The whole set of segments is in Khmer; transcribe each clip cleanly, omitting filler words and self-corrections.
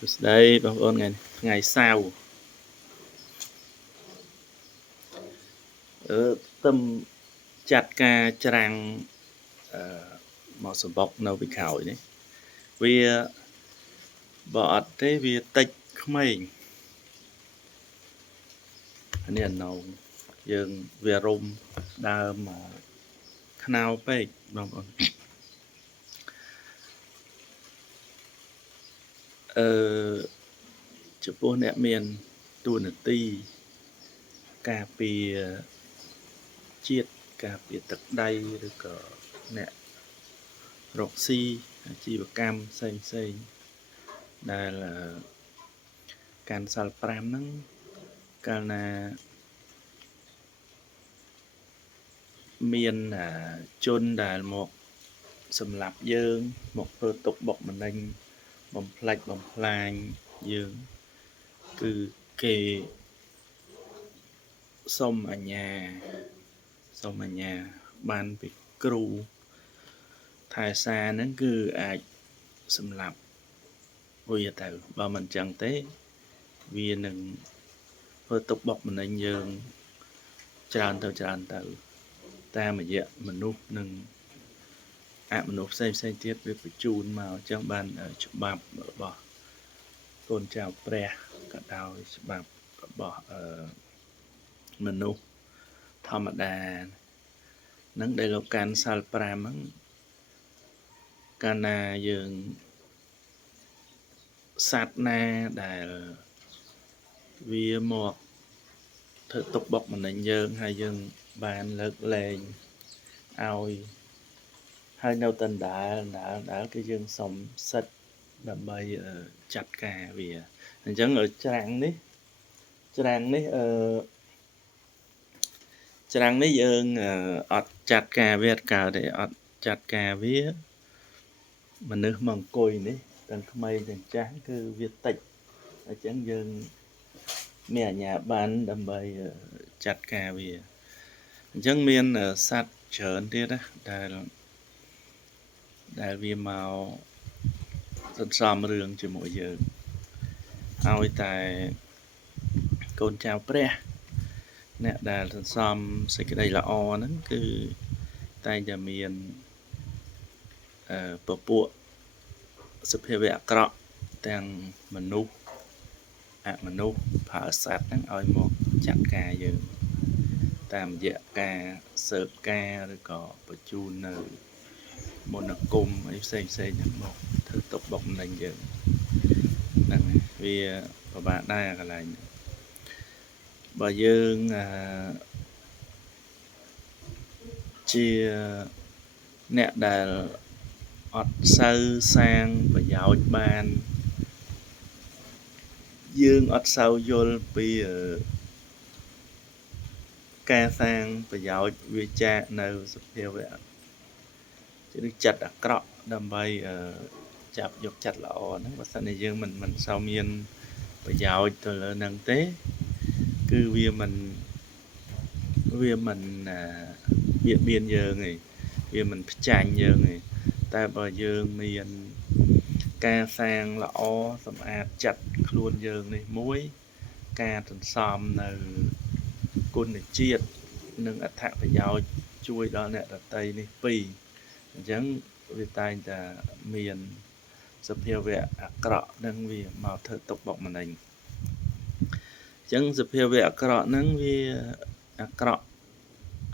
Đâyបងប្អូនថ្ងៃសៅរ៍ទំចាត់ការច្រាំងមកសម្បុកនៅពីក្រោយនេះវាបើអត់ទេវាតិចក្មេងនេះអណងយើងវារុំដើមខ្នោពេកបងប្អូនចំពោះអ្នកមានតួនាទីការពារជាតិការពារទឹកដីឬក៏អ្នករកស៊ីអាជីវកម្មផ្សេងដែលកាន់សល់5ហ្នឹងកាលណាមានជនដែលមកសម្លាប់យើងមកធ្វើទុកបុកម្នេញបំផ្លិចបំផ្លាញយើងគឺគេសុំអាជ្ញាបានពីគ្រូថែសារហ្នឹងគឺអាចសម្លាប់វាទៅបើមិនចឹងទេវានឹងធ្វើទុកបុកម្នេញយើងច្រើនទៅតាមរយៈមនុស្សនិងអមនុស្សផ្សេងទៀតវាបញ្ជូនមកអញ្ចឹងបានច្បាប់របស់កូនចៅព្រះក៏ដោយច្បាប់របស់មនុស្សធម្មតានឹងដែលលោកកាន់សល់5ហ្នឹងកាលណាយើងសត្វណាដែលវាមកធ្វើទុកបុកម្នេញយើងហើយយើងបានលើកលែងឲ្យហើយនៅតណ្ដាលគឺយើងសុំសិទ្ធដើម្បីចាត់ការវាអញ្ចឹងច្រាំងនេះយើងអត់ចាត់ការវាកើតទេអត់ចាត់ការវាមនុស្សមកអង្គុយនេះទាំងក្មេងទាំងចាស់គឺវាតិចអញ្ចឹងយើងមានអាជ្ញាប័ណ្ណដើម្បីចាត់ការវាអញ្ចឹងមានសត្វច្រើនទៀតណាដែលវាមកសន្សំរឿងជាមួយយើងឲ្យតែកូនចៅព្រះអ្នកដែលសន្សំសេចក្តីល្អហ្នឹងគឺតែងតែមានពពួកសភាវៈអាក្រក់ទាំងមនុស្សអមនុស្សប្រើសត្វហ្នឹងឲ្យមកចាត់ការយើងតាមរយៈការស៊ើបការឬក៏បញ្ជូននៅមន្តអាគមអីផ្សេងហ្នឹងមកធ្វើទុកបុកម្នេញយើងហ្នឹងវាពិបាកដែរកន្លែងបើយើងជាអ្នកដែលអត់សូវសាងប្រយោជន៍បានយើងអត់សូវយល់ពីការសាងប្រយោជន៍វាចាកនៅសភាវៈឬចិត្តអាក្រក់ដើម្បីចាប់យកចិត្តល្អហ្នឹងបើសិនជាយើងមិនសូវមានប្រយោជន៍ទៅលើហ្នឹងទេគឺវាមិនបៀតបៀនយើងទេវាមិនផ្ចាញ់យើងទេតែបើយើងមានការសាងល្អសម្អាតចិត្តខ្លួនយើងនេះមួយការសន្សំនៅគុណជាតិនិងអត្ថប្រយោជន៍ជួយដល់អ្នកដទៃនេះ2អញ្ចឹងវាតែងតែមានសភាវៈអាក្រក់នឹងវាមកធ្វើទុកបុកម្នេញអញ្ចឹងសភាវៈអាក្រក់ហ្នឹងវាអាក្រក់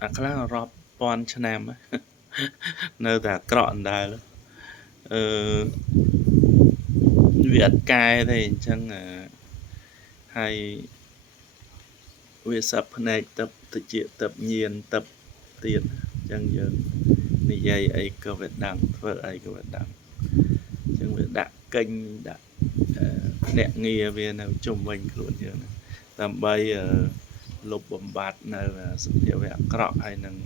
អាខ្លះរាប់ពាន់ឆ្នាំនៅតែអាក្រក់អណ្ដើរវាអត់កែទេអញ្ចឹងហើយវាសັບភ្នែកទឹកតិចទឹកញៀនទឹកទៀតអញ្ចឹងយើងនិយាយអីក៏វាដឹងធ្វើអីក៏វាដឹងអញ្ចឹងវាដាក់កេញដាក់អ្នកងារវានៅជុំវិញខ្លួនយើងដើម្បីលុបបំបាត់នៅសភាវៈអាក្រក់ហើយនឹង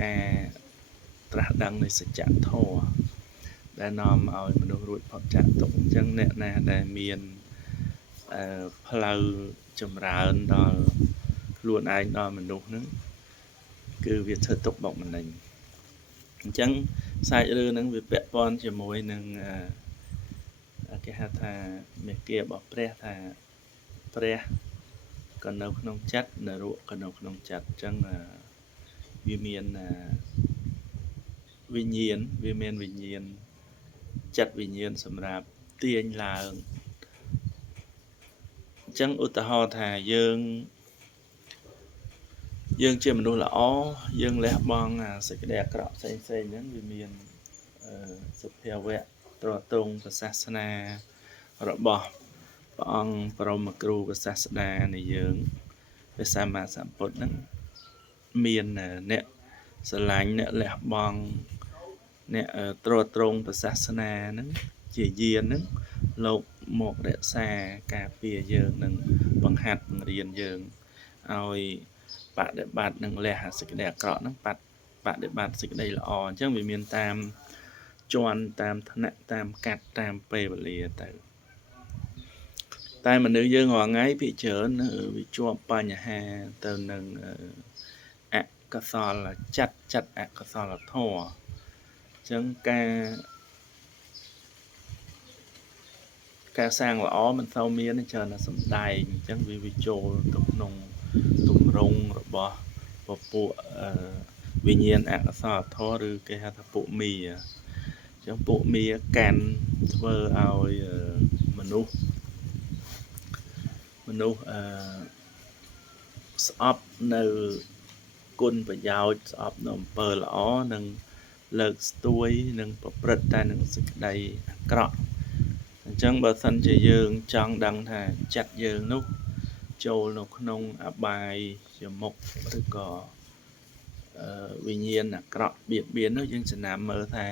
ការត្រាស់ដឹងនៃសច្ចធម៌ដែលនាំឲ្យមនុស្សរួចផុតចាកទុក្ខអញ្ចឹងអ្នកណាដែលមានផ្លូវចម្រើនដល់ខ្លួនឯងដល់មនុស្សហ្នឹងគឺវាធ្វើទុកបុកម្នេញអញ្ចឹងសាច់រឿងហ្នឹងវាពាក់ព័ន្ធជាមួយនឹងគេ គេហៅថាមេគារបស់ព្រះថាព្រះក៏នៅក្នុងចិត្តនរកក៏នៅក្នុងចិត្តអញ្ចឹងវាមានវិញ្ញាណវាមានវិញ្ញាណចិត្តវិញ្ញាណសម្រាប់ទាញឡើងអញ្ចឹងឧទាហរណ៍ថាយើងជាមនុស្សល្អយើងលះបង់សេចក្តីអាក្រក់ផ្សេងៗហ្នឹងវាមានសុភាវៈត្រទ្រង់ព្រះសាសនារបស់ព្រះអង្គបរមគ្រូព្រះសាស្តានៃយើងព្រះសម្មាសម្ពុទ្ធហ្នឹងមានអ្នកស្រឡាញ់អ្នកលះបង់អ្នកត្រទ្រង់ព្រះសាសនាហ្នឹងជាយានហ្នឹងលោកមករក្សាការពារយើងនឹងបង្ហាត់បង្រៀនយើងឲ្យបដិបត្តិនឹងលះសេចក្តីអាក្រក់ហ្នឹងបដិបត្តិសេចក្តីល្អអញ្ចឹងវាមានតាមជាន់តាមឋានៈតាមកាត់តាមពេលវេលាទៅតែមនុស្សយើងរាល់ថ្ងៃភាគច្រើនវាជាប់បញ្ហាទៅនឹងអកុសលចិត្តអកុសលធម៌អញ្ចឹងការសាងល្អមិនសូវមានច្រើនតែសំដែងអញ្ចឹងវាចូលទៅក្នុងទម្រង់របស់ពួកវិញ្ញាណអកុសលធម៌ឬគេហៅថាពួកមីអញ្ចឹងពួកមីកាន់ធ្វើឲ្យមនុស្សស្អប់នៅគុណប្រយោជន៍ស្អប់នៅអំពើល្អនិងលើកស្ទួយនិងប្រព្រឹត្តតែនឹងសេចក្តីអាក្រក់អញ្ចឹងបើសិនជាយើងចង់ដឹងថាចិត្តយើងនោះចូលនៅក្នុងអបាយមុខឬក៏វិញ្ញាណអាក្រក់បៀតបៀននោះយើងចំណាំមើលថា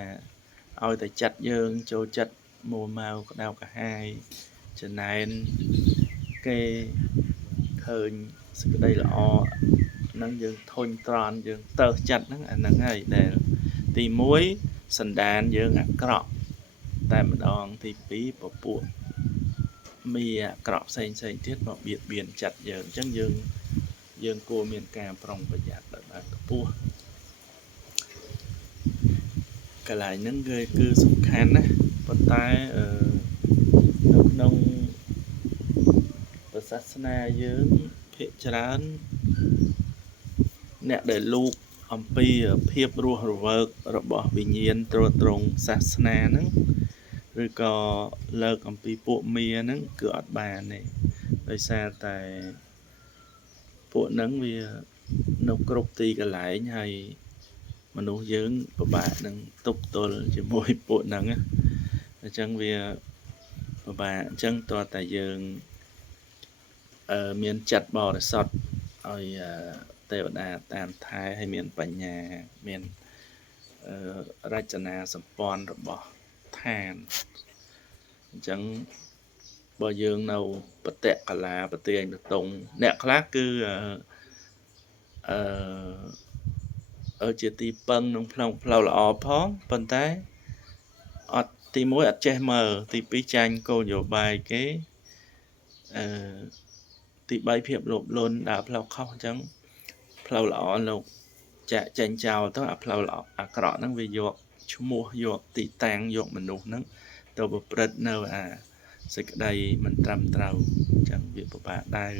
ឲ្យតែចិត្តយើងចូលចិត្តមួម៉ៅក្តៅក្រហាយចំណែនគេឃើញសេចក្តីល្អហ្នឹងយើងធុញត្រង់យើងទៅចិត្តហ្នឹងអាហ្នឹងហើយដែលទី1សន្តានយើងអាក្រក់តែម្ដងទី2ពពួកមីអាក្រក់ផ្សេងទៀតមកបៀតបៀនចិត្តយើងអញ្ចឹងយើងគួរមានការប្រុងប្រយ័ត្នដោយបានខ្ពស់កន្លែងហ្នឹងគឺសំខាន់ណាប៉ុន្តែនៅក្នុងសាសនាយើងភាគច្រើនអ្នកដែលលូកអំពីភាពរស់រវើករបស់វិញ្ញាណទ្រទ្រង់សាសនាហ្នឹងឬក៏លើកអំពីពួកមីហ្នឹងគឺអត់បានទេដោយសារតែពួកហ្នឹងវានៅគ្រប់ទីកន្លែងហើយមនុស្សយើងពិបាកនឹងទប់ទល់ជាមួយពួកហ្នឹងអញ្ចឹងវាពិបាកអញ្ចឹងតើតែយើងមានចិត្តបរិសុទ្ធឲ្យទេវតាតាមថែឲ្យមានបញ្ញាមានរចនាសម្ព័ន្ធរបស់ឋានអញ្ចឹងបើយើងនៅបតកលាប្រទាញបតុងអ្នកខ្លះគឺជាទីពឹងក្នុងផ្លូវល្អផងប៉ុន្តែអត់ទី1អត់ចេះមើលទី2ចាញ់គោលនយោបាយគេទី3ភាពលោភលន់ដើរផ្លូវខុសអញ្ចឹងផ្លូវល្អលោកចាក់ចេញចោលទៅអាផ្លូវល្អអាក្រក់ហ្នឹងវាយកឈ្មោះយកទីតាំងយកមនុស្សហ្នឹងទៅប្រព្រឹត្តនៅសេចក្តីមិនត្រឹមត្រូវអញ្ចឹងវាពិបាកដែរ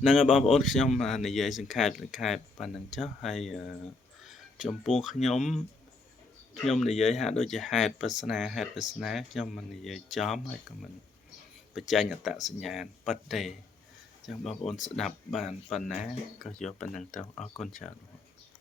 ហ្នឹងហើយបងប្អូនខ្ញុំនិយាយសង្ខេបប៉ុណ្្នឹងចុះហើយចំពោះខ្ញុំនិយាយហាក់ដូចជាហេតុប្រស្នាខ្ញុំមិននិយាយចំហើយក៏មិនបញ្ចេញអត្តសញ្ញាណប៉ិតទេអញ្ចឹងបងប្អូនស្ដាប់បានប៉ុណ្ណាក៏យកប៉ុណ្្នឹងទៅអរគុណច្រើន